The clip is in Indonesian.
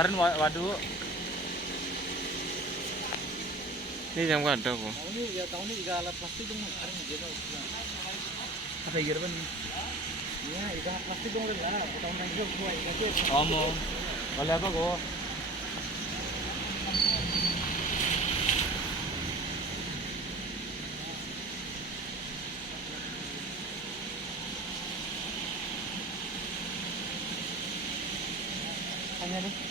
Karen waduh. Ini jam kada kok. Tahu ni juga alat plastik dong karen gitu. Apa gitu ban? Iya, itu alat plastik dong lah. Tahu nang itu kuai gitu. Omo. Wala apa kok? Hanya nih.